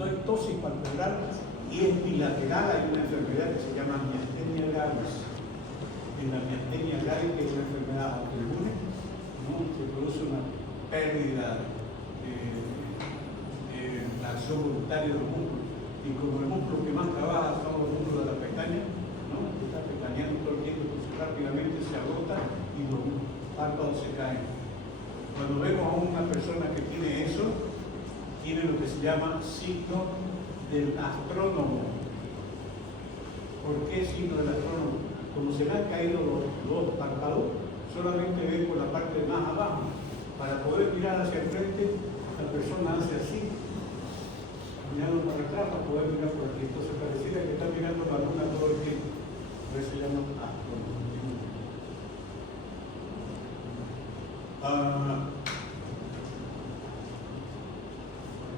Cuando hay tosis palpebral y es bilateral, hay una enfermedad que se llama miastenia gravis. En la miastenia gravis, que es una enfermedad autoinmune, ¿no? Se produce una pérdida de la acción voluntaria del músculo. Y como el músculo que más trabaja son los músculos de la pestaña, ¿no? Que está pestañeando todo el tiempo, entonces rápidamente se agota y los párpados se caen. Cuando vemos a una persona que tiene eso, tiene lo que se llama signo del astrónomo. ¿Por qué signo del astrónomo? Como se le han caído los párpados, solamente ve por la parte más abajo. Para poder mirar hacia el frente, la persona hace así, mirando para atrás para poder mirar por aquí. Entonces pareciera que está mirando la luna todo el tiempo. Por eso se llama astrónomo.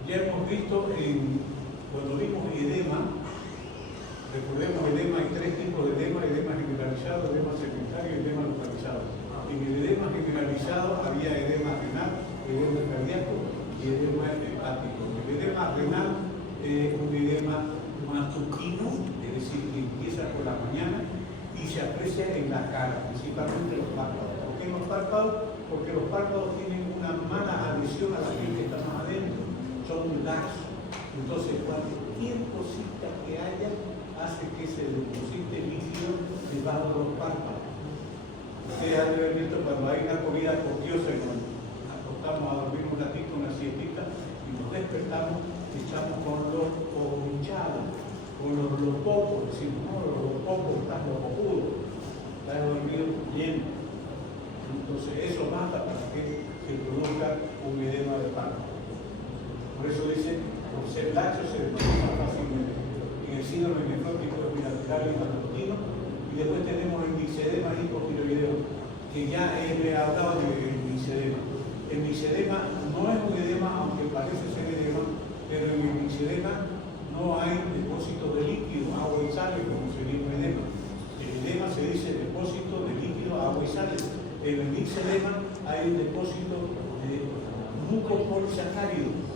Ya hemos visto, cuando vimos edema, recordemos edema, hay tres tipos de edema: edema generalizado, edema secundario y edema localizado. En el edema generalizado había edema renal, edema cardíaco y edema hepático. El edema renal es un edema matutino, es decir, que empieza por la mañana y se aprecia en la cara, principalmente los párpados. ¿Por qué los párpados? Porque los párpados tienen una mala adhesión a la piel que está más adentro, son muy laxos. Entonces, cualquier cosita que haya hace que se deposite líquido debajo de los párpados. Ustedes han de haber visto cuando hay una comida copiosa y nos acostamos a dormir un ratito, una siestita, y nos despertamos, estamos con los ojos hinchados, con los pocos, decimos, no, los pocos, están los cojudos, estás dormido bien. Entonces eso basta para que se produzca un edema de párpado. Por eso dice, por ser laxo se denomina fácilmente. En el síndrome nefrótico es bilateral y matutino, y después tenemos el mixedema hipotiroideo, que ya le he hablado del mixedema. El mixedema no es un edema, aunque parece ser edema, pero en el mixedema no hay depósito de líquido, agua y sales, como sería un edema. El edema se dice depósito de líquido, agua y sales. En el mixedema hay un depósito de mucopolisacáridos,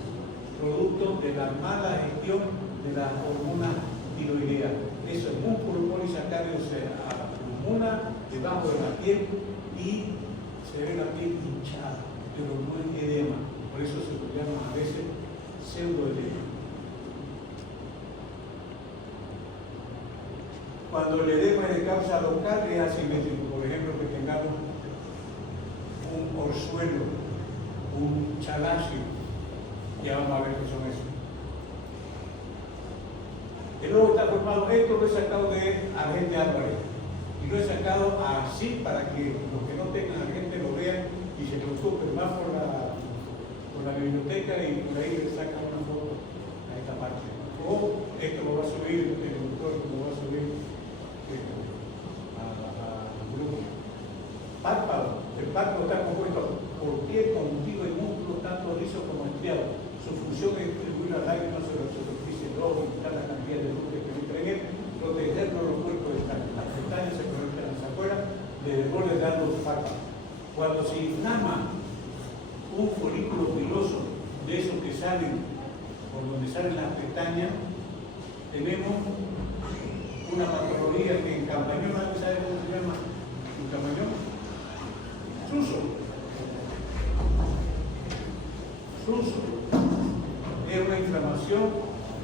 producto de la mala gestión de la hormona tiroidea. Eso es músculo polisacárido, se acumula debajo de la piel y se ve la piel hinchada, pero no es edema. Por eso se lo llama a veces pseudoedema. Cuando el edema es de causa local es asimétrico. Por ejemplo, que tengamos un orzuelo, un chalacio, ya vamos a ver qué son esos. El ojo está formado, esto lo he sacado de Argente Álvarez y lo he sacado así para que los que no tengan Argente lo vean y se preocupen más por la biblioteca y por ahí le sacan una foto a esta parte. O esto lo va a subir, el doctor lo va a subir al grupo. Párpado. El párpado está compuesto por piel, conjuntivo y músculo, tanto liso como estriado. Su función es distribuir las lágrimas sobre la superficie del ojo, evitar la cantidad de luz que penetra en él, protegerlo de los cuerpos externos. Las pestañas se conectan a las afueras, desde borde dando los párpados. Cuando se inflama un folículo piloso de esos que salen, por donde salen las pestañas, tenemos una patología que en Campañón, ¿nadie sabe cómo se llama? ¿En Campañón? Suso. Es una inflamación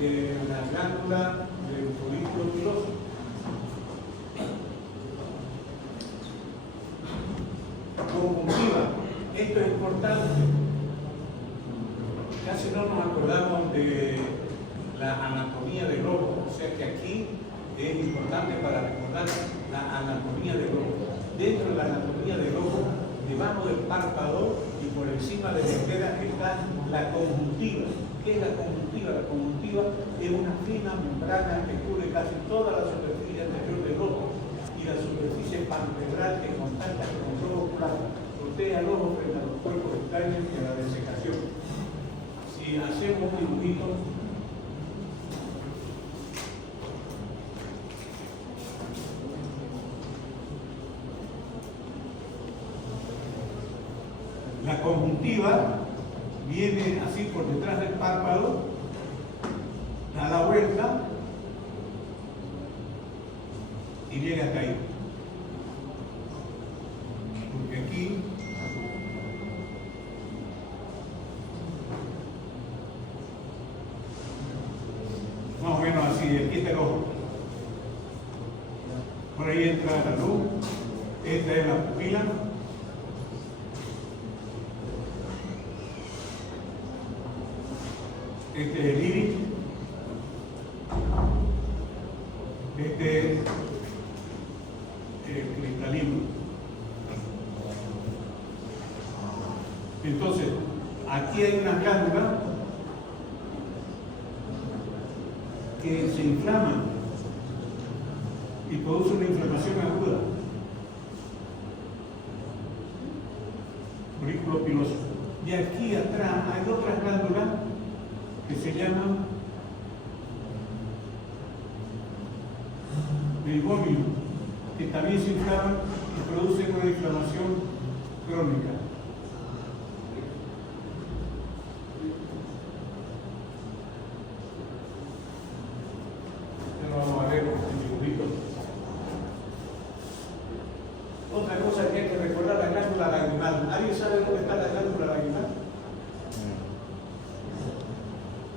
de la glándula del folículo piloso. Conjuntiva. Esto es importante. Casi no nos acordamos de la anatomía del ojo, o sea que aquí es importante para recordar la anatomía del ojo. Dentro de la anatomía del ojo, debajo del párpado y por encima de la esclera está la conjuntiva. ¿Qué es la conjuntiva? La conjuntiva es una fina membrana que cubre casi toda la superficie anterior del ojo y la superficie palpebral que contacta con el globo ocular, protege al ojo frente a los cuerpos extraños y a la desecación. Si hacemos un dibujito, la conjuntiva viene así por detrás del párpado vuelta y viene hasta ahí. Porque aquí más o menos así, aquí está el ojo. Por ahí entra la luz, esta es la pupila. Este es el iris. Este es el cristalino. Entonces, aquí hay una glándula que se inflama y produce una inflamación aguda. Folículo piloso. Y aquí atrás hay otras glándulas que se llaman meibomium, que también se inflaman y producen una inflamación crónica. Ya lo vamos a ver en dibujito. Otra cosa que hay que recordar, la glándula lagrimal. ¿Alguien sabe dónde está la glándula lagrimal?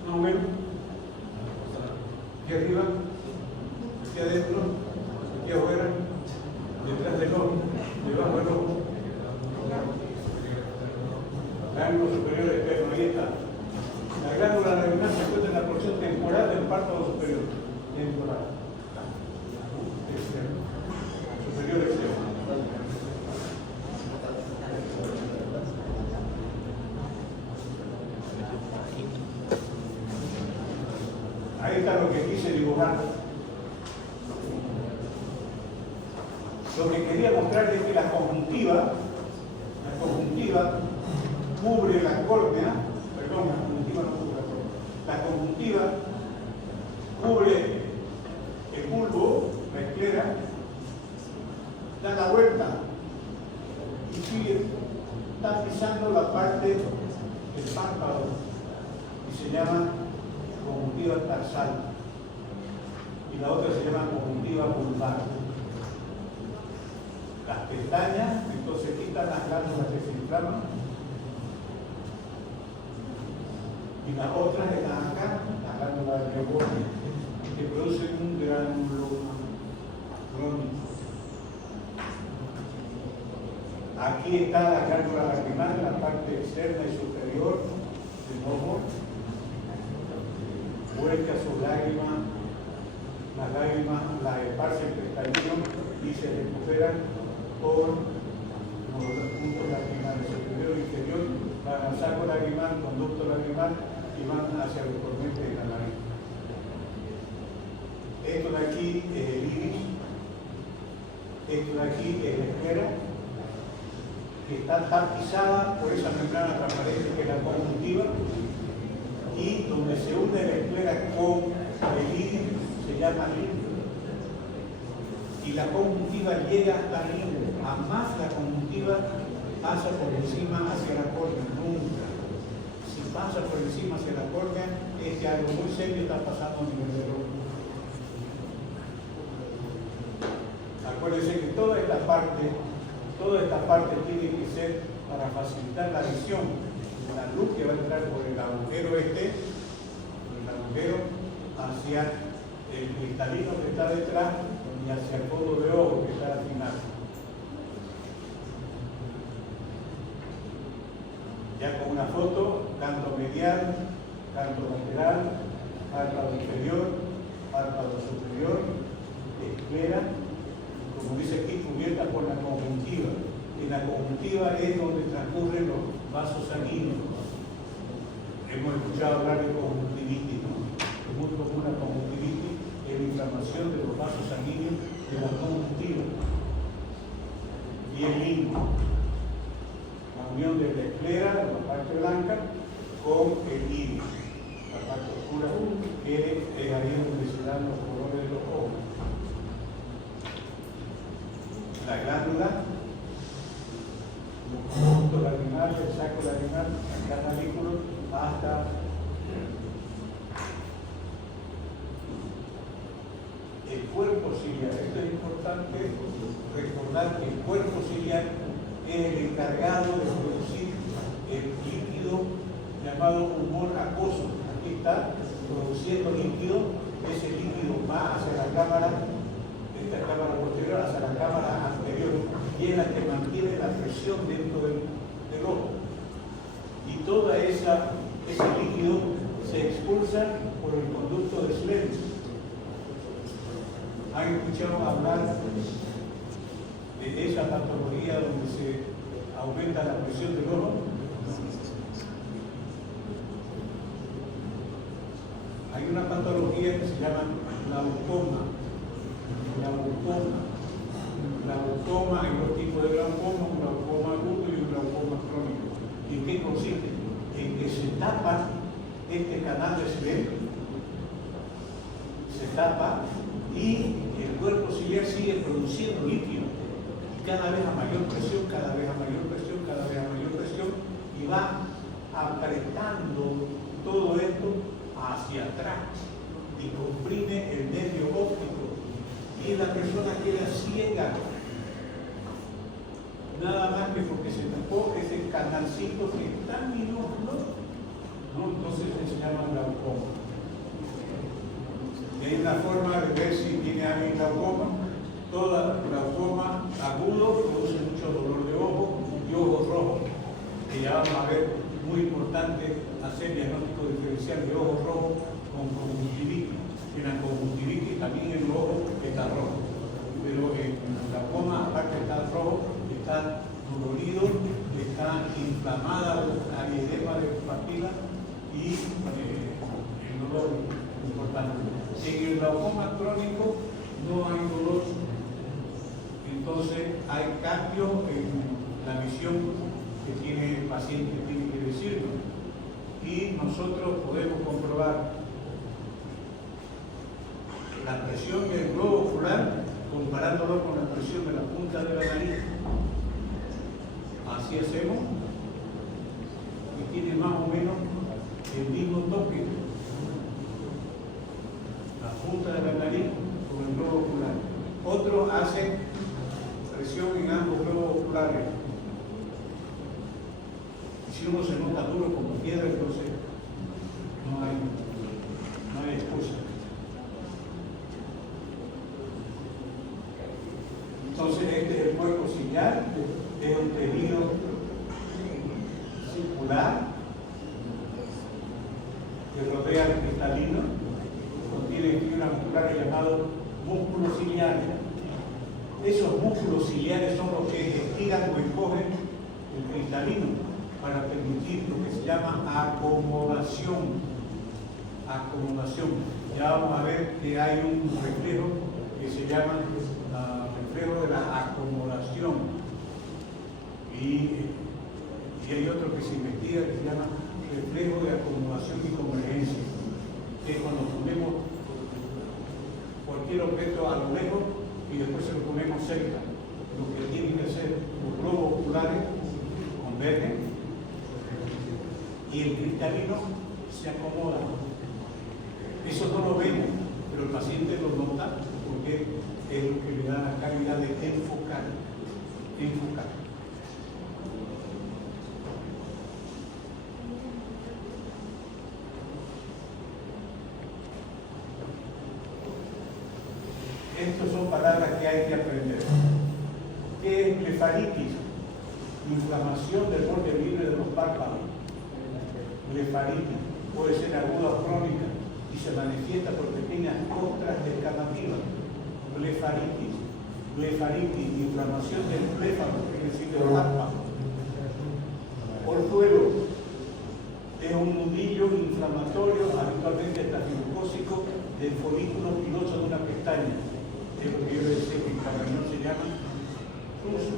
Más o menos. Aquí arriba, aquí adentro, aquí afuera, detrás del ojo, debajo del ojo. Ángulo superior externo, ahí está. La glándula lagrimal se encuentra en la porción temporal del párpado superior. Temporal. Externo. Superior externo. Ahí está lo que quise dibujar. Lo que quería mostrar es que la conjuntiva cubre la córnea, perdón, la conjuntiva no cubre la córnea. La conjuntiva cubre el bulbo, la esclera, da la vuelta y sigue, está pisando la parte del párpado y se llama conjuntiva tarsal y la otra se llama conjuntiva vulvar. Las pestañas, entonces quitan las glándulas que se inflaman y las otras están acá, las glándulas de Meibomium, que producen un granuloma crónico. Aquí está la glándula lacrimal en la parte externa y superior del ojo. Vuelca sus lágrimas, las lágrimas las esparce el cristalino y se recuperan por los puntos lagrimales superior e inferior, van al saco lagrimal, conducto lagrimal y van hacia los torrentes de la nariz. Esto de aquí es el iris, esto de aquí es la esclera, que está tapizada por esa membrana transparente que es la conjuntiva, y donde se une la esclera con el iris se llama limbo. Y la conjuntiva llega hasta el limbo. Jamás la conjuntiva pasa por encima hacia la córnea, nunca. Si pasa por encima hacia la córnea, es que algo muy serio está pasando a nivel del ojo. Acuérdense que toda esta parte tiene que ser para facilitar la visión. La luz que va a entrar por el agujero hacia el cristalino que está detrás y hacia el fondo de ojo que está al final. Ya con una foto, canto medial, canto lateral, párpado inferior, párpado superior, esclera, como dice aquí, cubierta por la conjuntiva. Y la conjuntiva es donde transcurren los vasos sanguíneos. Hemos escuchado hablar de conjuntivitis, ¿no? Es muy común la conjuntivitis, es la inflamación de los vasos sanguíneos de la conjuntiva. Y el limbo, la unión de la esclera, la parte blanca, con el iris, la parte oscura, que es ahí donde se dan los colores de los ojos. La glándula, los conductos lagrimales, el saco lagrimal, el canalículo, hasta ciliar. Esto es importante recordar que el cuerpo ciliar es el encargado de producir el líquido llamado humor acuoso. Aquí está produciendo líquido, ese líquido va hacia la cámara, esta cámara posterior, hacia la cámara anterior, y es la que mantiene la presión dentro del ojo. Y todo ese líquido se expulsa por el conducto de Schlemmel. ¿Han escuchado hablar de esa patología donde se aumenta la presión del ojo? Hay una patología que se llama glaucoma. Glaucoma, hay dos tipos de glaucoma, un glaucoma agudo y un glaucoma crónico. ¿Y en qué consiste? En que se tapa este canal de Schlemmel, se tapa y el cuerpo ciliar sigue produciendo líquido. Cada vez a mayor presión, cada vez a mayor presión, cada vez a mayor presión, y va apretando todo esto hacia atrás y comprime el nervio óptico y la persona queda ciega, nada más que porque se tapó ese canalcito que es tan minúsculo, ¿no? Entonces se llama glaucoma. Y hay una forma de ver si tiene alguien glaucoma. Toda glaucoma agudo produce mucho dolor de ojo y ojos rojos, que ya vamos a ver, muy importante hacer diagnóstico diferencial de ojos rojos con conjuntivitis. En la conjuntivitis también el ojo está rojo, pero en la glaucoma, aparte de estar rojo, está dolorido, está inflamada, hay edema de papila y el dolor importante. En el glaucoma crónico no hay dolor, entonces hay cambio en la visión que tiene el paciente, tiene que decirlo, y nosotros podemos comprobar la presión del globo ocular comparándolo con la presión de la punta de la nariz. Así hacemos, y tiene más o menos el mismo toque, la punta de la nariz con el globo ocular. Otros hacen presión en ambos globos oculares. Si uno se nota duro como piedra, entonces no hay excusa. Entonces este es el cuerpo ciliar, es un tejido circular que rodea el cristalino, contiene fibras musculares llamados músculos ciliares. Esos músculos ciliares son los que estiran o encogen el cristalino para permitir lo que se llama acomodación. Ya vamos a ver que hay un reflejo que se llama reflejo de la acomodación, y hay otro que se investiga que se llama reflejo de acomodación y convergencia, que es cuando ponemos cualquier objeto a lo lejos y después se lo ponemos cerca. Lo que tienen que hacer los globos oculares convergen y el cristalino se acomoda. Eso no lo vemos, pero el paciente lo nota porque es lo que le da la calidad de enfocar. Estas son palabras que hay que aprender. ¿Qué es blefaritis? Inflamación del borde libre de los párpados. Blefaritis puede ser aguda o crónica y se manifiesta por pequeñas costras descamativas. Blefaritis, inflamación del bléfaro, es decir, del párpado. Orzuelo es un nudillo inflamatorio, habitualmente estafilocócico, del folículo piloso de una pestaña. Es lo que yo decía que en español se llama ruso.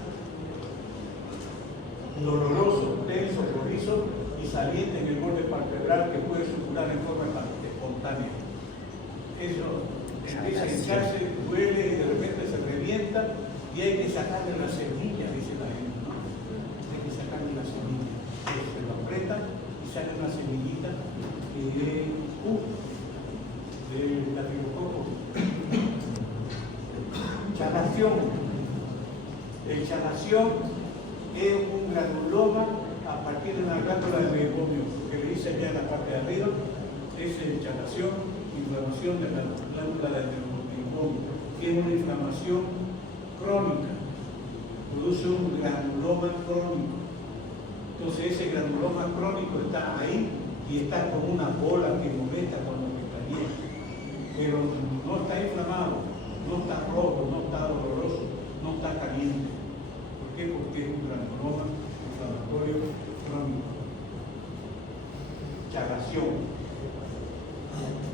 Doloroso, tenso, rojizo y saliente en el borde palpebral que puede circular en forma espontánea. Eso empieza a hincharse, duele y de repente se revienta y hay que sacarle la semilla, dice la gente, ¿no? Hay que sacarle la semilla. Se lo aprieta y sale una semillita que es del estafilococo. chalación. El chalación es un granuloma a partir de una glándula del meibomio, que le dice allá en la parte de arriba, es chalación, inflamación de la glándula del meibomio. Tiene una inflamación crónica, produce un granuloma crónico. Entonces ese granuloma crónico está ahí y está como una bola que molesta cuando pestañea, pero no está inflamado, no está rojo, no está doloroso, no está caliente. ¿Por qué? Porque es un granuloma inflamatorio crónico. Chalación.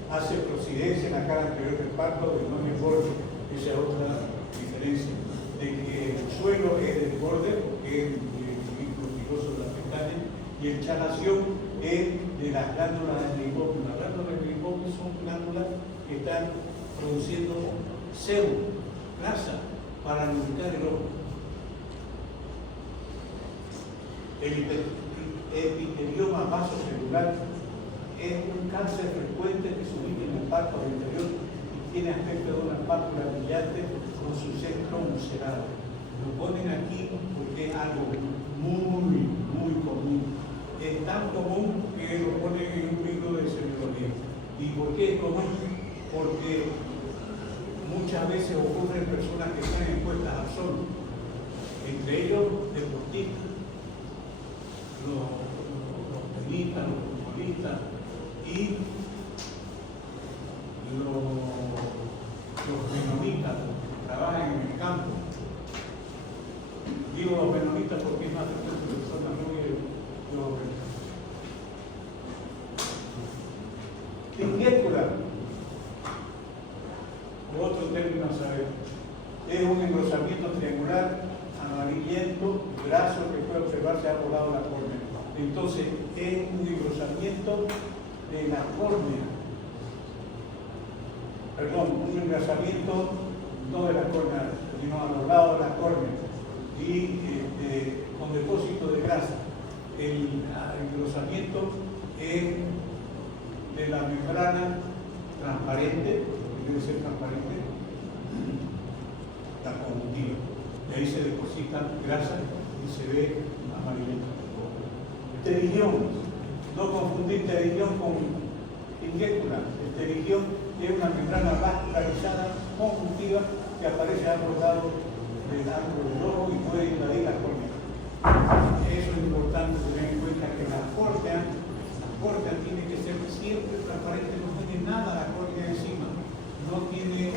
Hace prosidencia en la cara anterior del párpado y no en el borde. Esa es otra diferencia. De que el suelo es del borde, porque es de la pestaña, y el chalación es de las glándulas del meibomio. Las glándulas del meibomio son glándulas que están produciendo sebo, grasa, para lubricar el ojo. El epitelioma vasocelular es un cáncer frecuente que se ubica en el párpado interior y tiene aspecto de una pápula brillante con su centro ulcerado. Lo ponen aquí porque es algo muy común. Es tan común que lo ponen en un libro de serología. ¿Y por qué es común? Porque muchas veces ocurre en personas que están expuestas al sol, entre ellos deportistas, los tenistas, los futbolistas y los menonitas, que trabajan en el campo. Digo los menonitas porque es más frecuente que son las novias de los Tinguécula, otro término a saber, es un engrosamiento triangular amarillento, graso que puede observarse a por lado de la córnea. Entonces, es un engrosamiento de la córnea. Perdón, un engrosamiento no de la córnea, sino a los lados de la córnea y con depósito de grasa. El engrosamiento es de la membrana transparente, debe ser transparente, la conjuntiva. Y ahí se deposita grasa y se ve amarillento. Pterigón. No confundir pterigón con tinguécula. El pterigón es una membrana vascularizada conjuntiva que aparece a ambos lados del ángulo del ojo y puede invadir la córnea. Eso es importante tener en cuenta que la córnea tiene que ser siempre transparente, no tiene nada la córnea encima, no tiene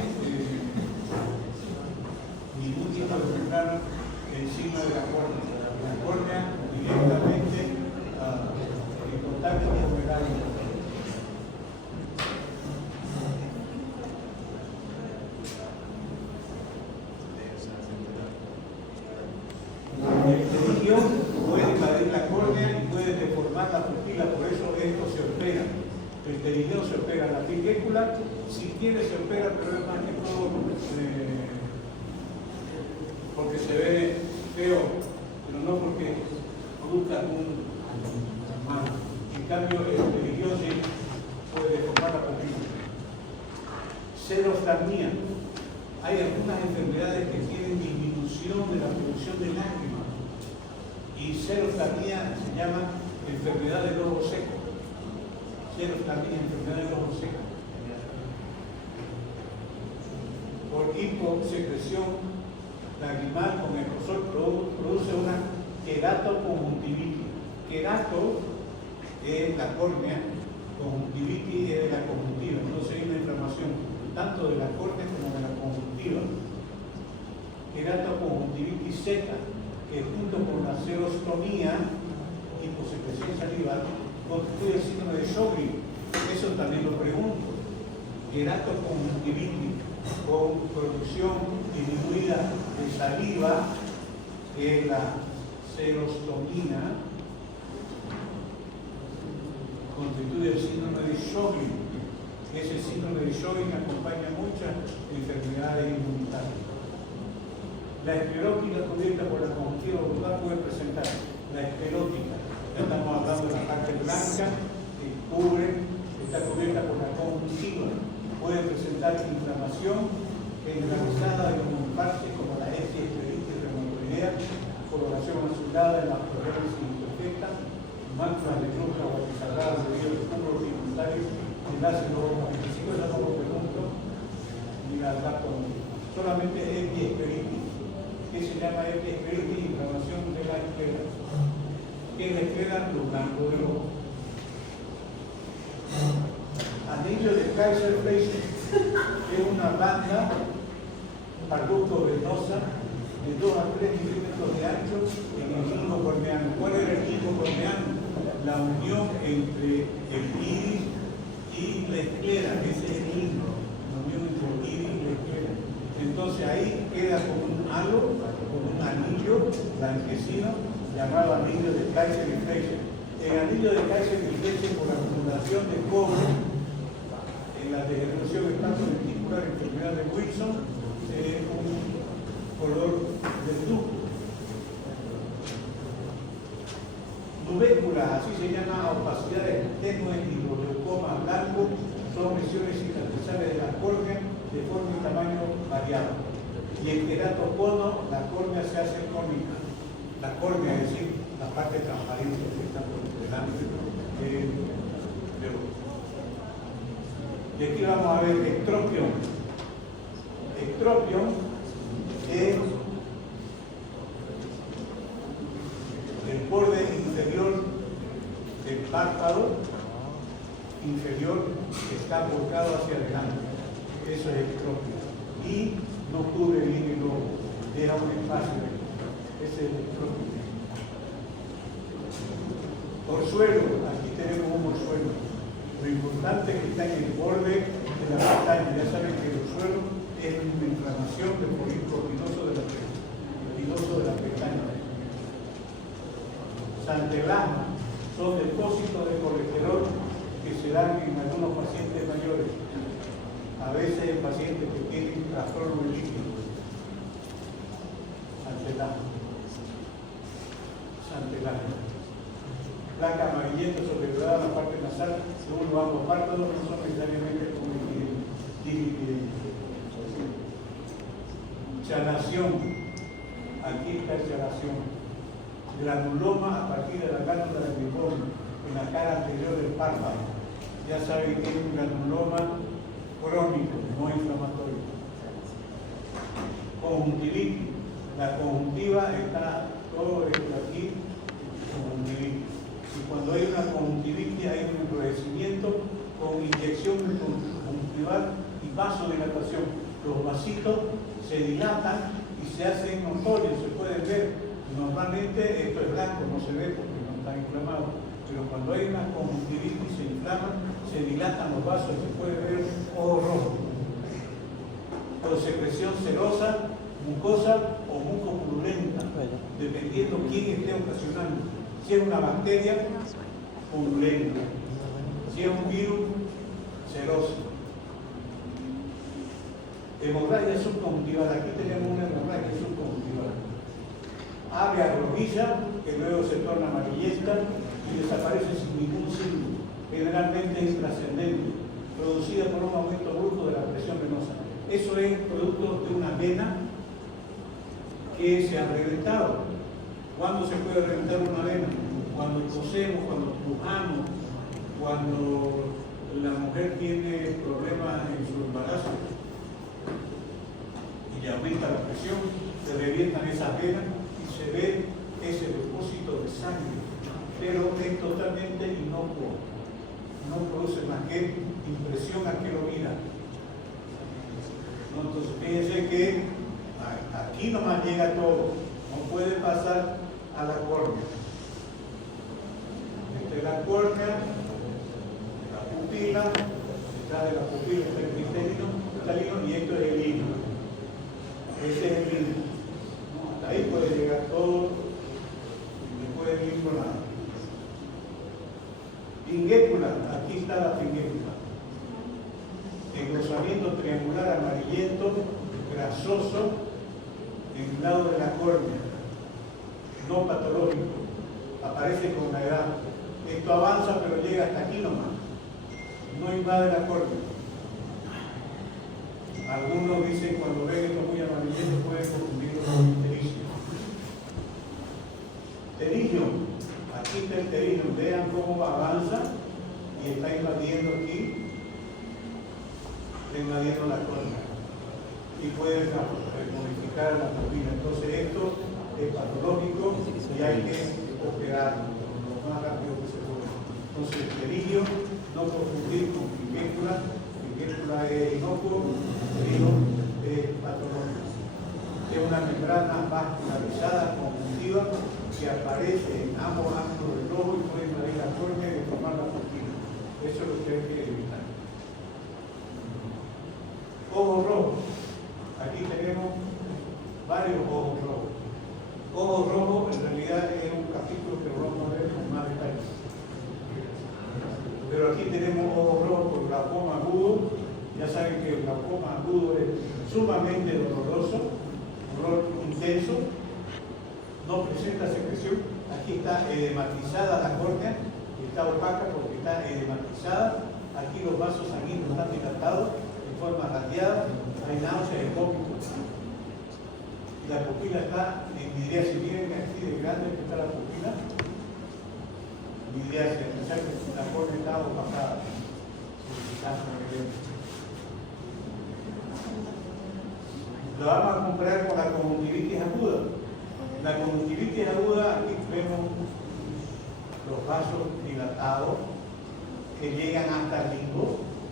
ningún tipo de membrana encima de la córnea. La córnea directamente en contacto con el área. El pterigón puede invadir la córnea y puede deformar la pupila, por eso esto se opera. El pterigón se opera, la tinguécula, si quiere se opera, pero es más que todo porque se ve feo, pero no porque produzca un mal. En cambio, el pterigón sí puede deformar la pupila. Xeroftalmía. Hay algunas enfermedades que tienen disminución de la producción de lágrimas. Y xeroftalmía se llama enfermedad del ojo seco. Xeroftalmía, enfermedad del ojo seco. Por hiposecreción lagrimal con escozor produce una queratoconjuntivitis. Querato es la córnea, conjuntivitis es de la conjuntiva. Entonces hay una inflamación tanto de la córnea como de la conjuntiva. Queratoconjuntivitis seca, que junto con la xerostomía, hiposecreción salival, constituye el síndrome de Sjögren. Eso también lo pregunto. Queratoconjuntivitis con producción disminuida de saliva, que es la xerostomía, constituye el síndrome de Sjögren. Ese síndrome de Sjögren acompaña muchas enfermedades inmunitarias. La esclerótica cubierta por la conjuntiva ocular puede presentar la esclerótica. Ya estamos hablando de la parte blanca que cubre, está cubierta por la conjuntiva. Puede presentar inflamación generalizada de los parche como la escleritis reumatoidea, coloración azulada en las progenes imperfectas, manchas de cruz o desarradas debido al cúmulo pigmentario, enlace no específico, ya no lo pregunto, ni la dato, solamente epiescleritis. ¿Qué se llama epiescleritis? Inflamación de la esclera. ¿Qué es la esclera? Los blancos del ojo. Anillo de Kaiser-Fleischer es una banda parduco-venosa de 2 a 3 milímetros de ancho en el limbo corneano. ¿Cuál era el limbo corneano? La unión entre el iris y la esclera, ese es el limbo, la unión entre el iris y la esclera. Entonces ahí queda como un halo, como un anillo blanquecino llamado anillo de Kaiser-Fleischer. El anillo de Kaiser-Fleischer por acumulación de cobre en la degeneración espazio-lenticular, enfermedad de Wilson, un color verduzco. Nubéculas, así se llama, opacidades tenues y los leucomas blancos, son lesiones cicatrizales de la córnea de forma y tamaño variable. Y el queratocono, la córnea se hace cónica. La córnea, es decir, la parte transparente que está por delante de los. Y aquí vamos a ver ectropión. Ectropión es el borde inferior del párpado inferior que está volcado hacia adelante. Eso es ectropión. Y no cubre bien el ojo, deja un espacio. Ese es el ectropión. Orzuelo, aquí tenemos un orzuelo. Lo importante es que está en el borde de la pestaña. Ya saben que el orzuelo es una inflamación del folículo spinoso de la pestaña. Santelasma son depósitos de colesterol que se dan en algunos pacientes mayores, a veces en pacientes que tienen trastorno de líquido. Santelasma. Placa amarillenta sobredotada en la parte nasal, según los ambos párpados, no son necesariamente como divididos. Chalación. Aquí está chalación. Granuloma a partir de la glándula del limón en la cara anterior del párpado. Ya saben que es un granuloma crónico, no inflamatorio. Conjuntivitis. La conjuntiva está todo esto aquí, conjuntivitis. Y cuando hay una conjuntivitis hay un enrojecimiento con inyección conjuntival y vasodilatación. Los vasitos se dilatan y se hacen notorios, se pueden ver. Normalmente esto es blanco, no se ve porque no está inflamado. Pero cuando hay una conjuntivitis se inflaman, se dilatan los vasos y se puede ver ojo rojo. O secreción serosa, mucosa o mucopurulenta, dependiendo quién esté ocasionando. Si es una bacteria, purulenta. Si es un virus, seroso. Hemorragia subconjuntival. Aquí tenemos una hemorragia subconjuntival. Área rojilla, que luego se torna amarillenta y desaparece sin ningún signo. Generalmente es intrascendente, producida por un aumento brusco de la presión venosa. Eso es producto de una vena que se ha reventado. ¿Cuándo se puede reventar una vena? Cuando tosemos, cuando pujamos, cuando la mujer tiene problemas en su embarazo y le aumenta la presión, se revientan esas venas y se ve ese depósito de sangre, pero es totalmente inocuo, no produce más que impresión al que lo mira. ¿No? Entonces fíjense que aquí nomás llega todo, no puede pasar a la córnea. Esta es la córnea, la pupila, detrás de la pupila está el cristalino y esto es el hilo. Ese es el hilo. ¿No? Hasta ahí puede llegar todo, después del hilo nada. Pinguécula, aquí está la pinguécula. Engrosamiento triangular amarillento, grasoso, en el lado de la córnea, no patológico, aparece con la edad. Esto avanza pero llega hasta aquí nomás, no invade la córnea. Algunos dicen cuando ven esto muy amarillento pueden confundirlo con pterigio. Pterigio, aquí está el pterigio, vean cómo avanza y está invadiendo aquí, está invadiendo la córnea y puede modificar la pupila. Entonces esto es patológico y hay que operarlo lo más rápido que se puede. Entonces el pterigio, no confundir con piquécula. Piquécula es inocuo, pterigio es patológico. Es una membrana vascularizada conjuntiva que aparece en ambos ángulos del ojo y puede invadir la córnea y deformar la pupila. Eso es lo que hay que evitar. Ojos rojos. Aquí tenemos varios ojos rojos. Ojos rojos en realidad es un capítulo que lo vamos a ver con más detalle. Pero aquí tenemos ojos rojos por glaucoma agudo. Ya saben que el glaucoma agudo es sumamente doloroso, dolor intenso, no presenta secreción. Aquí está edematizada la córnea, está opaca porque está edematizada. Aquí los vasos sanguíneos están dilatados en forma radiada, hay náusea y vómito. Y la pupila está en midriasis. Miren aquí de grande que está la pupila. Midriasis, o sea que la córnea está opacada. Lo vamos a comparar con la conjuntivitis aguda. La conjuntivitis aguda, aquí vemos los vasos dilatados que llegan hasta el limbo,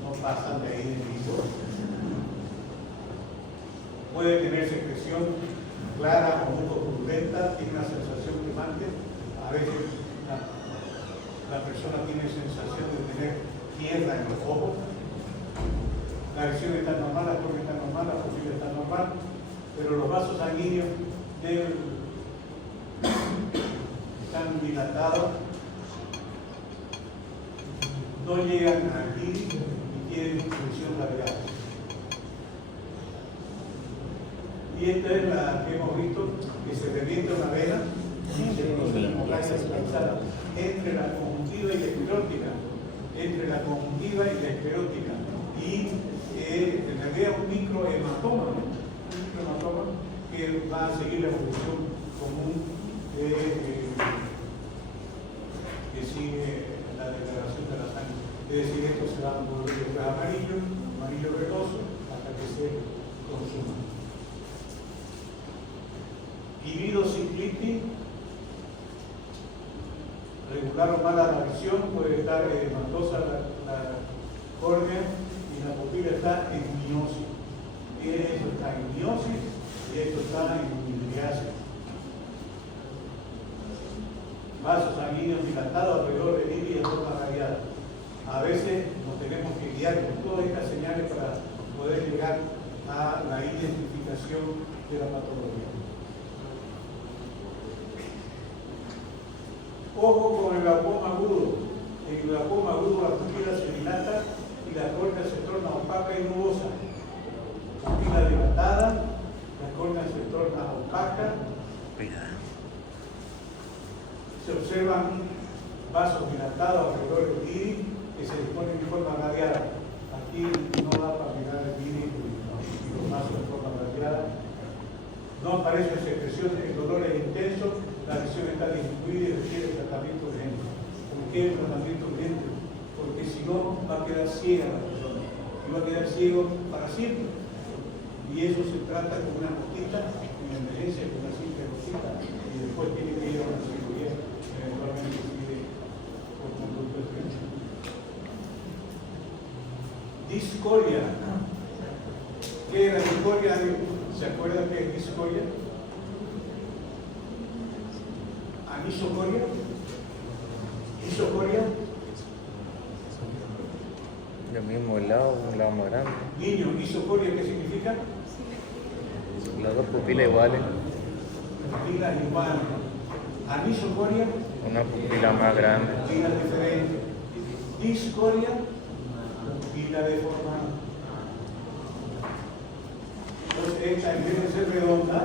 no pasan de ahí del limbo. Puede tener secreción clara o muy turbulenta, tiene una sensación quemante. A veces la persona tiene sensación de tener tierra en los ojos. La visión está normal, la córnea está normal, la pupila está normal, pero los vasos sanguíneos están dilatados, no llegan aquí y tienen distribución labial. Y esta es la que hemos visto, que se revienta una vena y se produce hemorragia centralizada entre la conjuntiva y la esclerótica, entre la conjuntiva y la esclerótica. Y en realidad un microhematoma, que va a seguir la evolución común que sigue la degradación de la sangre. Es decir, esto se va a volver después amarillo verdoso, hasta que se consuma. Iridociclitis, regular o mala la visión, puede estar edematosa la córnea y la pupila está en miosis. Y esto está en miosis y esto está en midriasis. Vasos sanguíneos dilatados alrededor del iris en forma radiada. A veces nos tenemos que guiar con todas estas señales para poder llegar a la identificación de la patología. Ojo con el glaucoma agudo. En el glaucoma agudo la pupila se dilata y la córnea se torna opaca y nubosa. Pupila dilatada, la córnea se torna opaca. Se observan vasos dilatados alrededor del iris que se disponen en forma radiada. Aquí no da para mirar el iris y los vasos en forma radiada. No aparece secreción, el dolor es intenso, la visión está disminuida y requiere tratamiento urgente. ¿Por qué el tratamiento urgente? Porque si no va a quedar ciega la persona y va a quedar ciego para siempre. Y eso se trata con una gotita, en emergencia con una simple gotita, y después tiene que ir a una cirugía, eventualmente sigue por conducto estrecho. Discoria. ¿Qué es la discoria? ¿Se acuerdan qué es discoria? Anisocoria. Isocoria. Lo mismo, un lado más grande. Niño, isocoria, ¿qué significa? Las dos pupilas iguales. Pupilas iguales. Anisocoria. Una pupila más grande. Pupilas diferentes. Discoria. Pupila deformada. Entonces esta, en vez de ser redonda,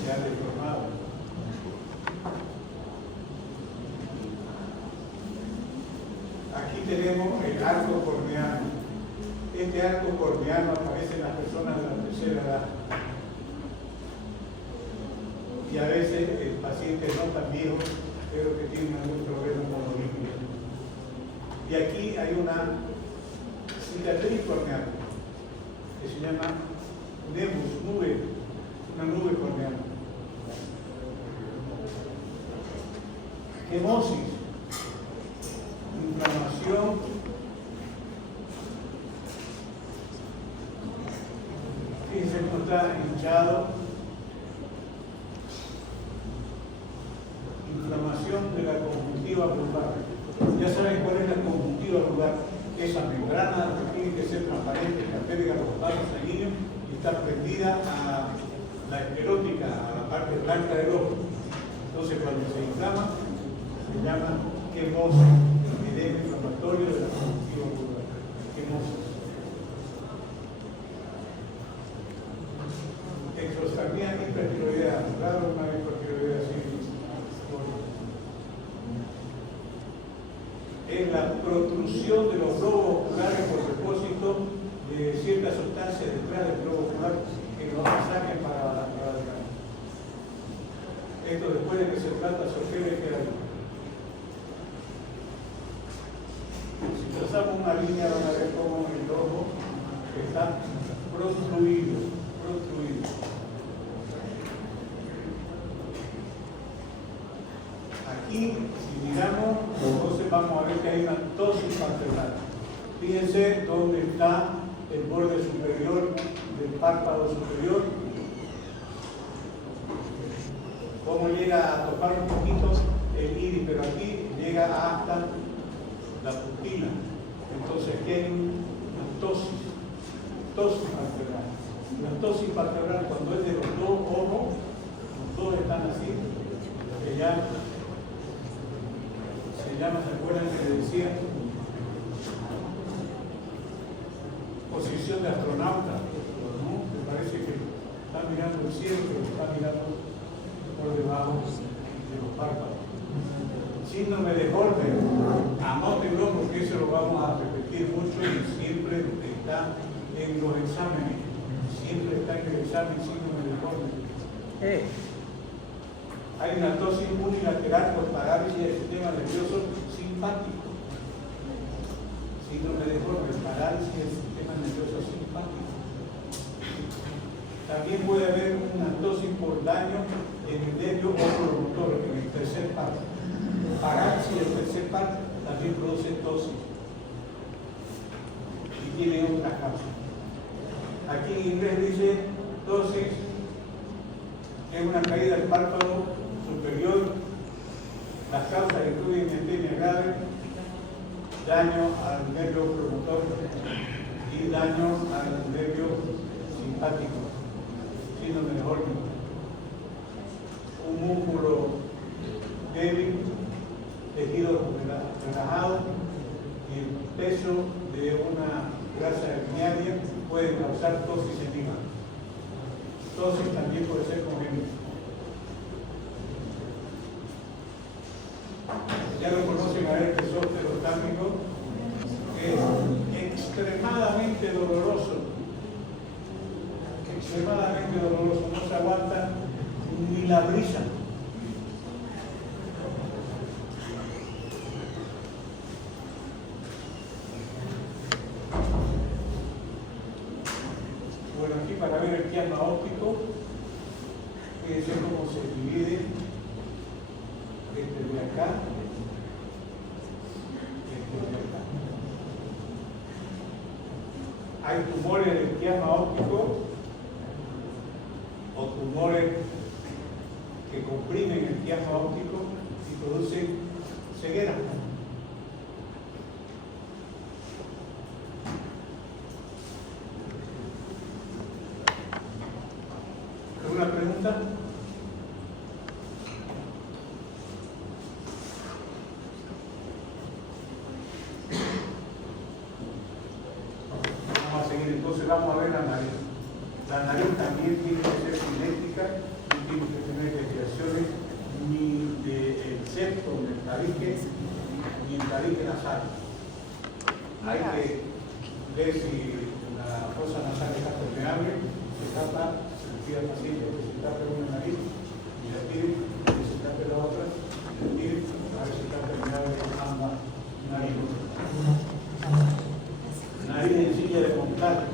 se ha deformado. Aquí tenemos el arco corneano. Este arco corneano aparece en las personas de la tercera edad. Y a veces el paciente no tan viejo, pero que tiene algún problema monolítico. Y aquí hay una cicatriz corneal que se llama nebus, nube, una nube corneal. Hemosis, inflamación, fíjense cómo está hinchado, inflamación de la conjuntiva vulvar. Ya saben cuál es la conjuntiva vulvar. Esa membrana que tiene que ser transparente, que alberga los vasos sanguíneos y está prendida a la esclerótica, a la parte blanca del ojo. Entonces, cuando se inflama, se llama quemosis, el edema inflamatorio de la conjuntiva vulvar. Quemosis. Exosarmia hipertiroidea, claro, una hipertiroidea así. Es la protrusión de los globos oculares por depósito de ciertas sustancias detrás del globo ocular que lo saquen para el cambio. Esto después de que se trata se observe que hay. Si trazamos una línea van a ver cómo el ojo está protruido. Aquí, si miramos, entonces vamos a ver que hay una ptosis palpebral. Fíjense dónde está el borde superior del párpado superior. Cómo llega a tocar un poquito el iris, pero aquí llega hasta la pupila. Entonces aquí hay una ptosis palpebral. La ptosis palpebral, cuando es de los dos ojos, los dos están así, se llama, ¿se acuerdan que le decía? Posición de astronauta, ¿no? Me parece que está mirando el cielo, pero está mirando por debajo de los párpados. Síndrome de Horner, anótenlo porque eso lo vamos a repetir mucho y siempre está en los exámenes. Siempre está en el examen síndrome de Horner. Hay una ptosis unilateral por parálisis del sistema nervioso simpático. Síndrome de Horner, parálisis del sistema nervioso simpático. También puede haber una ptosis por daño en el nervio oculomotor, en el tercer par. Parálisis del tercer par también produce ptosis. Y tiene otras causas. Aquí en inglés dice ptosis es una caída del párpado superior. Las causas incluyen miastenia grave, daño al nervio promotor y daño al nervio simpático, síndrome de Horner. Un músculo débil, tejido relajado y el peso de una grasa herniaria puede causar ptosis en hígado. Ptosis también puede ser congénita. Ya lo conocen a este zósterostámico, que es extremadamente doloroso. Extremadamente doloroso, no se aguanta ni la brisa. Bueno, aquí para ver el quiasma óptico, fíjense cómo se divide este de acá. Hay tumores del quiasma óptico o tumores que comprimen el quiasma óptico y producen ceguera. ¿Alguna pregunta? Entonces vamos a ver la nariz. La nariz también tiene que ser simétrica, no tiene que tener desviaciones ni del septo, ni el tabique nasal. Hay que ve si la fosa nasal está permeable, se tapa, se respira el paciente, que se tape una nariz, y respire, que se tape la otra, respire, a ver si está permeable ambas narices. Nariz en silla de montar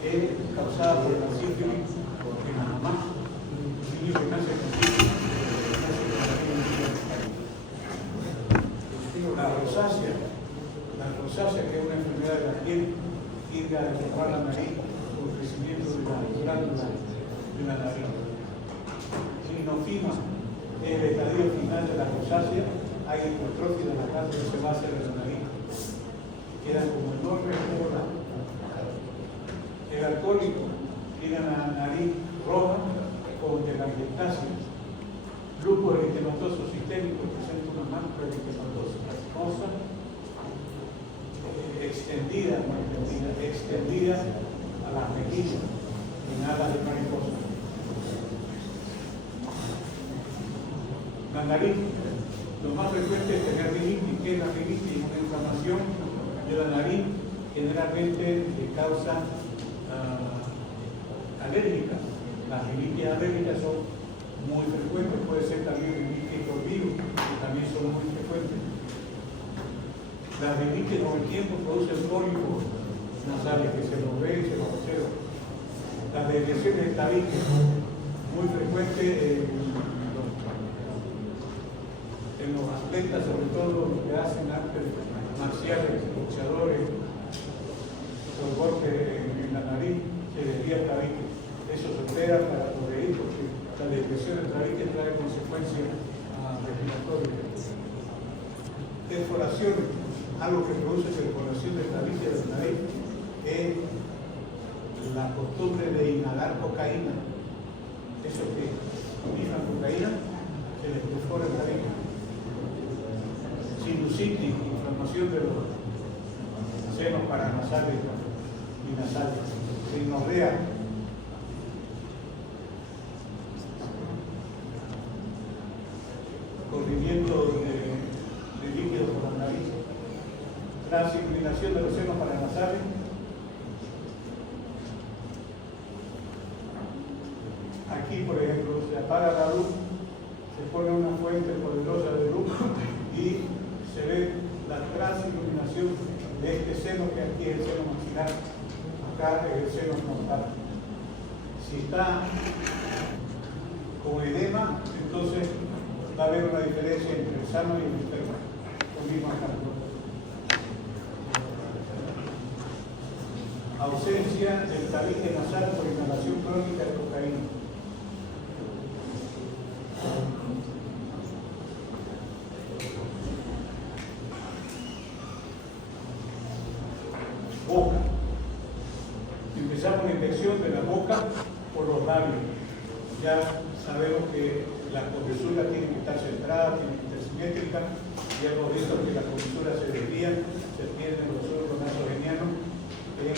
es causada por la sífilis, porque nada más un niño que nace con sífilis, la rosácea, que es una enfermedad de la piel, tiende a deformar la nariz por el crecimiento de la glándula de la nariz. Rinofima es el estadio final de la rosácea, hay hipertrofia de la glándula sebácea de la nariz. Quedan como enormes bolas. El alcohólico tiene la nariz roja con telangiectasia. Lupus eritematoso sistémico presenta una máscara eritematosa ascosa, extendida a las mejillas, en alas de mariposa. La nariz, lo más frecuente es tener rinitis. ¿Qué es la rinitis? Una inflamación de la nariz, generalmente de causa alérgica. Las rinitis alérgicas son muy frecuentes, puede ser también rinitis por virus, que también son muy frecuentes. Las rinitis con el tiempo producen pólipos nasales que se los ve y se los observa. Las depresiones estadísticas, muy frecuentes en los atletas, sobre todo los que hacen artes marciales, boxeadores, con golpes en la nariz, se desvía el tabique. Eso se opera para corregir, porque la depresión del tabique trae consecuencias respiratorias. Perforación, algo que produce perforación del tabique de la nariz, es la costumbre de inhalar cocaína. Eso que misma cocaína se les perfora el tabique. Sinusitis, inflamación de los senos paranasales y nasales. Rinorrea, corrimiento de líquido por la nariz. Transinclinación de los senos paranasales. Aquí, por ejemplo, se apaga la luz, se pone una fuente poderosa de luz y se ve la transiluminación de este seno, que aquí es el seno maxilar, acá es el seno frontal. Si está con edema, entonces va a haber una diferencia entre el sano y el enfermo. Lo mismo acá. Ausencia del tabique nasal por inhalación crónica de cocaína. Boca. Empezamos la infección de la boca por los labios. Ya sabemos que la comisura tiene que estar centrada, tiene que estar simétrica. Ya hemos visto que las comisuras se desvían, se pierden los surcos nasogenianos en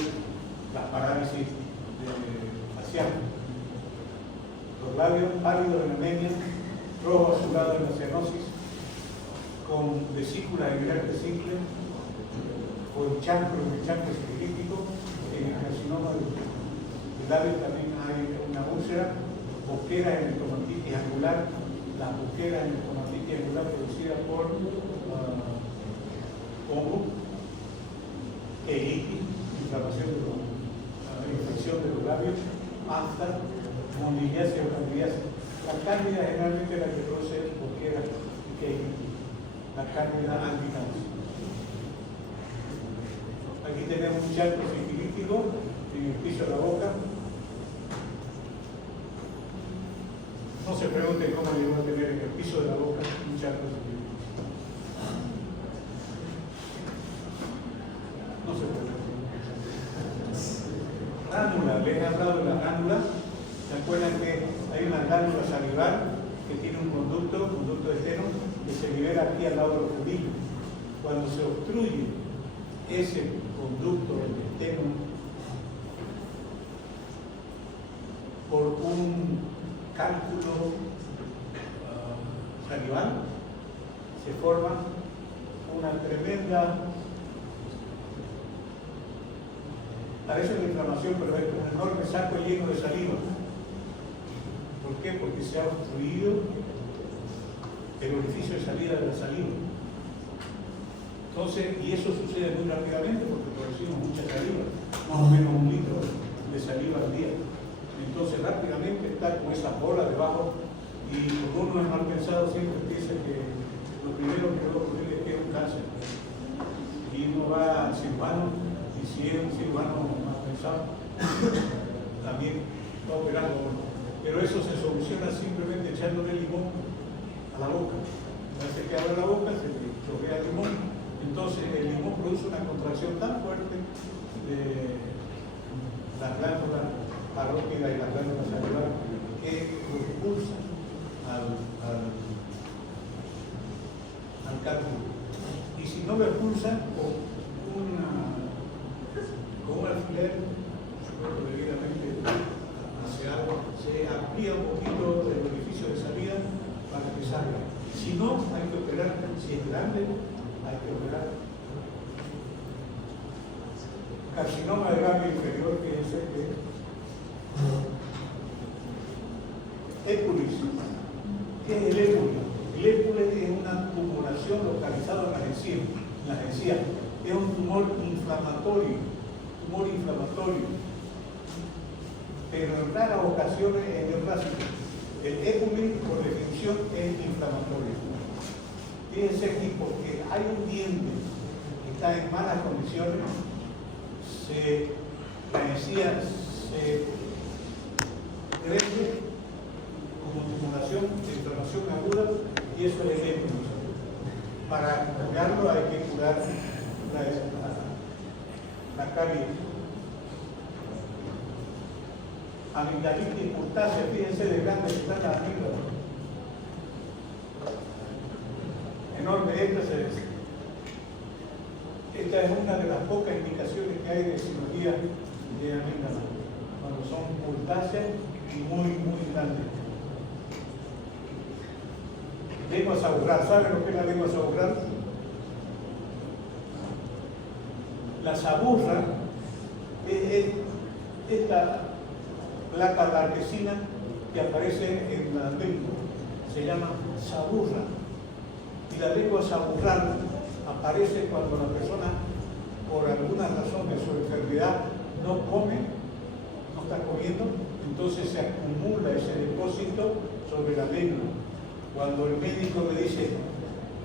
las parálisis faciales. Los labios pálidos en anemia, rojo azulado en la cianosis, con vesícula de gran simple, o el chancro epilíptico. En el carcinoma del labio también hay una úlcera, boquera en estomatitis angular, la boquera en estomatitis angular producida por hongo, itis, inflamación de la infección de los labios, hasta moniliasis o candidiasis. La cándida generalmente es la que produce boquera y itis, la cándida albicans. Aquí tenemos un chancro sifilítico en el piso de la boca. No se pregunten cómo llegó a tener en el piso de la boca un chancro sifilítico. No se pregunten. Glándula, les he hablado de la glándula. ¿Se acuerdan que hay una glándula salivar que tiene un conducto externo que se libera aquí al lado de los fundillos? Cuando se obstruye ese conducto del externo por un cálculo salival, se forma una tremenda Parece una inflamación, pero es un enorme saco lleno de saliva. ¿Por qué? Porque se ha obstruido el orificio de salida de la saliva. Entonces, y eso sucede muy rápidamente porque producimos mucha saliva, más o menos 1 litro de saliva al día. Entonces, rápidamente está con esa bola debajo y como uno es mal pensado, siempre piensa que lo primero que va a ocurrir es que es un cáncer. Y uno va al cirujano. Y si es un cirujano más pensado, también está operando. Pero eso se soluciona simplemente echándole limón a la boca. Una vez que abre la boca, se le chorrea limón. Entonces el limón produce una contracción tan fuerte de las glándulas parótidas y las glándulas salivales que lo expulsa al cálculo. Y si no lo expulsa, con un alfiler debidamente hacia agua, se amplía un poquito el orificio de salida para que salga. Si no, hay que operar. Si es grande, hay que operar. Carcinoma de labio inferior, que es épulis. ¿Qué es el épulis? El épulis es una tumoración localizada en las encías. Es un tumor inflamatorio. Pero en raras ocasiones es neoplásico. El épulis, por definición, es inflamatorio. Fíjense aquí, porque hay un diente que está en malas condiciones, la encía se crece como tumoración de inflamación aguda y eso es el épulis. Para curarlo hay que curar la caries. Amigdalitis cutácea, fíjense de grande que está la amígdala. Enorme, esta es una de las pocas indicaciones que hay de cirugía de amígdala, cuando son cutáceas y muy grandes. Lengua saburral, ¿saben lo que es la lengua saburral? La saburra es esta placa blanquecina que aparece en la lengua, se llama saburra. Y la lengua saburral aparece cuando la persona, por alguna razón de su enfermedad, no come, no está comiendo, entonces se acumula ese depósito sobre la lengua. Cuando el médico le dice,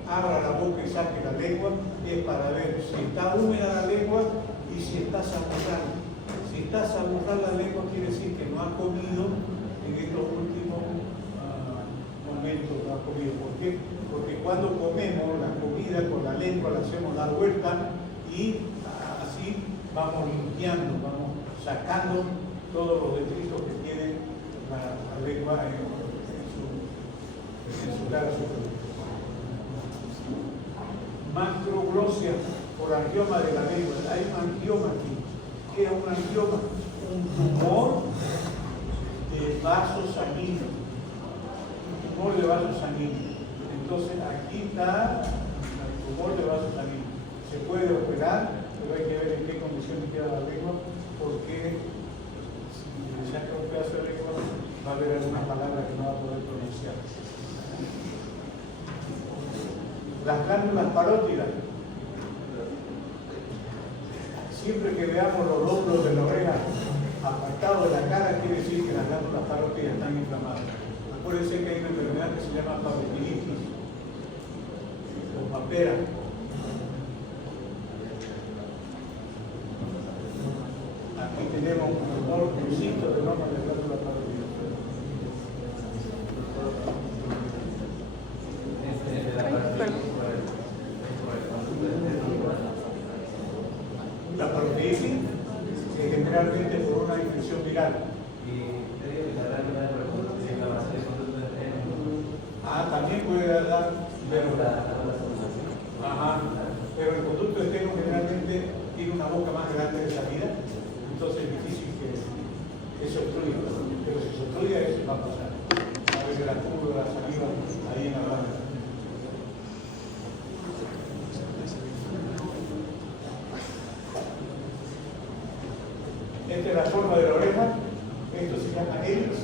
abra la boca y saque la lengua, es para ver si está húmeda la lengua y si está saburral. Si está saburral la lengua, quiere decir que no ha comido en estos últimos momentos, no ha comido. ¿Por qué? Porque cuando comemos la comida con la lengua la hacemos dar vuelta y así vamos limpiando, vamos sacando todos los detritos que tiene la lengua en su cara superior. Macroglosia por angioma de la lengua. Hay un angioma aquí. ¿Qué es un angioma? Un tumor de vaso sanguíneo. Un tumor de vaso sanguíneo. Entonces aquí está el tumor de vaso sanguíneo. Se puede operar, pero hay que ver en qué condiciones queda la lengua, porque si le saca un pedazo de lengua va a haber algunas palabras que no va a poder pronunciar. Las glándulas parótidas. Siempre que veamos los lóbulos de la oreja apartados de la cara, quiere decir que las glándulas parótidas están inflamadas. Acuérdense que hay una enfermedad que se llama papilitis o papera. Aquí tenemos un tumor crucito de norma de glándula parótida. La parotiditis es generalmente por una infección viral. También puede dar pero el conducto externo generalmente tiene una boca más grande de salida, entonces es difícil que se obstruya, pero si se obstruye eso va a pasar. A veces la curva, la saliva ahí en la banda. Esta es la forma de la oreja. Esto se llama helix.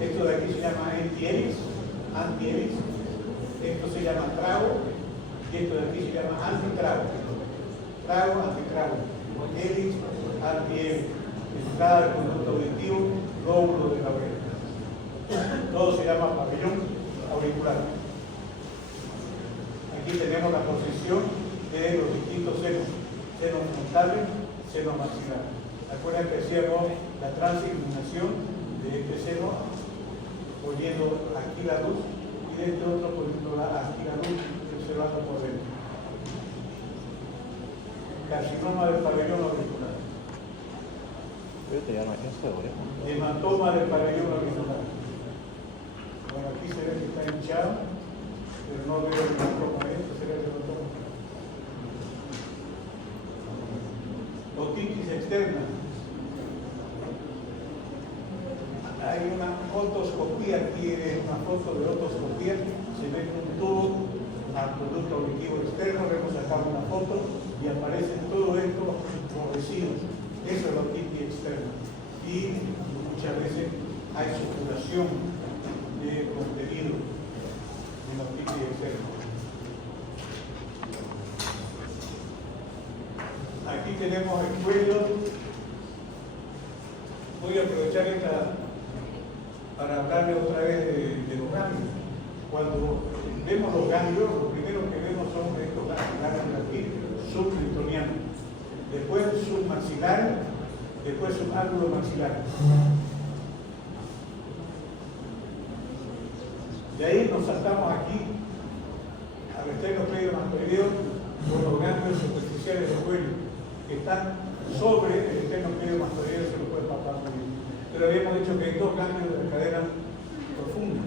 Esto de aquí se llama anti-helix. Esto se llama trago. Y esto de aquí se llama antitrago. Trago, antitrago. Helix, anti-helix. Entrada del conducto auditivo, lóbulo de la oreja. Todo se llama pabellón auricular. Aquí tenemos la posición de los distintos senos. Senos frontales, senos maxilares. Acuérdense que hacíamos la transiluminación de este seno poniendo aquí la luz y de este otro poniendo aquí la luz y observando por dentro. Carcinoma del pabellón auricular. Hematoma del pabellón auricular. Bueno, aquí se ve que está hinchado, pero no veo el hematoma. Esto sería el hematoma. Otitis externa. Hay una otoscopía, aquí una foto de otoscopía, se ve un tubo al conducto auditivo externo, vemos acá una foto y aparecen todo esto como residuos. Eso es la otitis externa. Y muchas veces hay supuración de contenido en la otitis externa. Aquí tenemos el cuello. Voy a aprovechar esta para hablarle otra vez de los ganglios. Cuando vemos los ganglios, lo primero que vemos son estos ganglios aquí, subclitonianos, después submaxilares, después subángulo-maxilares. De ahí nos saltamos aquí al esternocleidomastoideo con los ganglios superficiales del cuello, que están sobre el esternocleidomastoideo, se lo puede papar muy bien. Pero habíamos dicho que hay dos ganglios de la cadera profunda.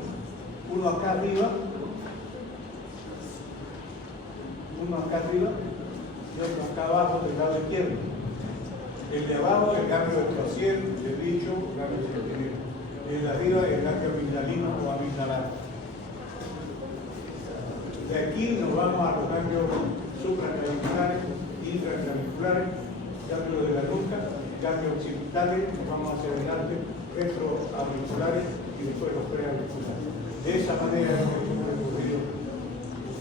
Uno acá arriba y otro acá abajo del lado izquierdo. El de abajo es el ganglio del trasier, del bicho, el ganglio centinela. El de arriba es el ganglio amigdalino o amigdalar. De aquí nos vamos a los ganglios supraclaviculares, intraclaviculares, ganglios de la nuca, ganglios occipitales, nos vamos hacia adelante, retroauriculares y después los preauriculares. De esa manera es que hemos recorrido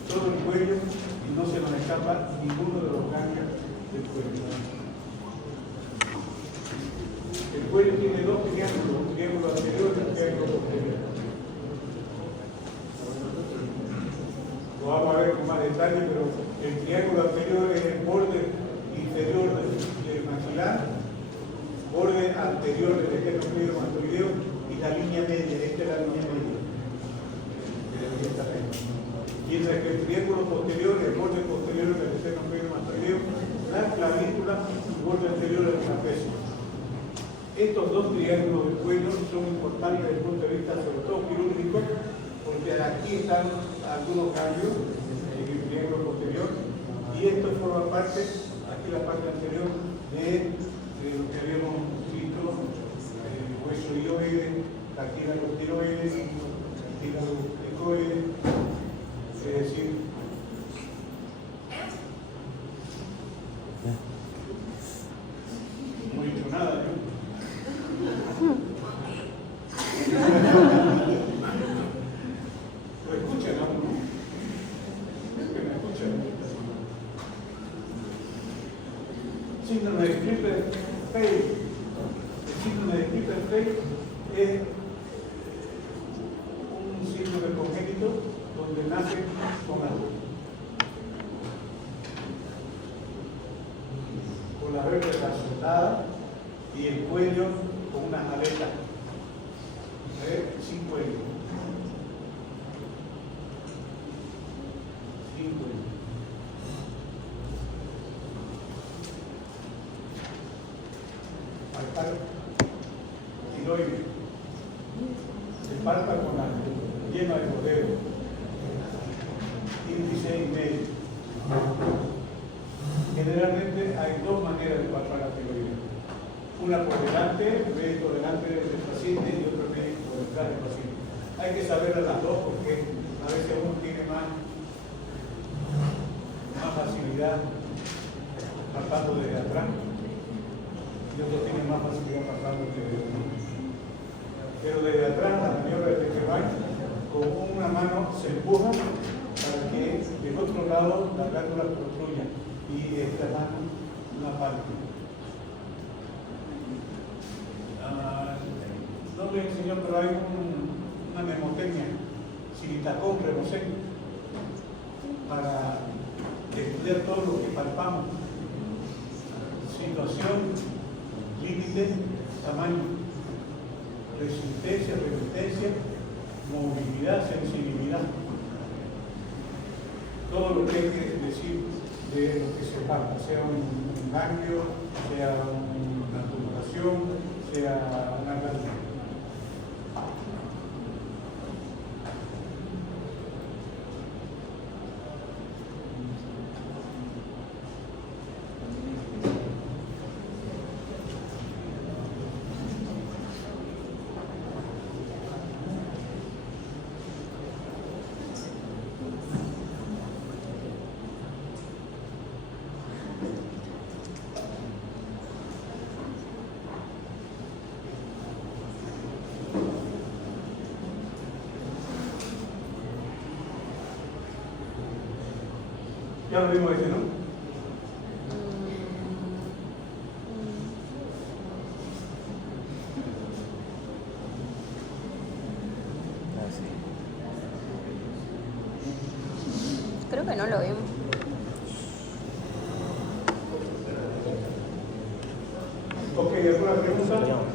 todo el cuello y no se nos escapa ninguno de los ganglios del cuello. El cuello tiene dos triángulos, un triángulo anterior y un triángulo posterior. Lo vamos a ver con más detalle, pero el triángulo anterior es el borde inferior del maxilar, borde anterior del esternocleidomastoideo y la línea media. Esta es la línea media. Mientras que el triángulo posterior, el borde posterior del esternocleidomastoideo, la clavícula y el borde anterior del trapecio. Estos dos triángulos del cuello son importantes desde el punto de vista sobre todo quirúrgico, porque aquí están algunos cambios en el triángulo posterior y esto forma parte, aquí la parte anterior, de lo que habíamos visto, el hueso hioide, la tiroide, tiroidecoide, es decir, no he dicho nada, ¿no? Lo escuchan, ¿no? Es que me escuchan. Síndrome de Klippel-Feil. El síndrome de Klippel-Feil es un síndrome congénito donde nace con la vértebra soltada y el cuello con unas aletas sin cuello. Sin cuello. Palpar tiroides. Se palpa con la yema de los dedos. Índice y medio. Generalmente hay dos maneras de palpar la tiroides. Una por delante, el médico delante del paciente y otro médico por detrás del paciente. Hay que saber a las dos porque a veces uno tiene más facilidad palpando desde atrás. y otros tienen más facilidad pasando que de uno. Pero desde atrás, la maniobra de que va, con una mano se empuja para que del otro lado la glándula construya y esta mano una parte. No le enseñó, pero hay una mnemotecnia, silitacón, remosén, para estudiar todo lo que palpamos. Situación, límite, tamaño, resistencia, movilidad, sensibilidad. Todo lo que hay que decir de lo que se palpa, sea un ganglio, sea una tumoración, sea una glándula. Ya lo vimos ese, ¿no? Así. Creo que no lo vimos. Ok, ¿alguna pregunta?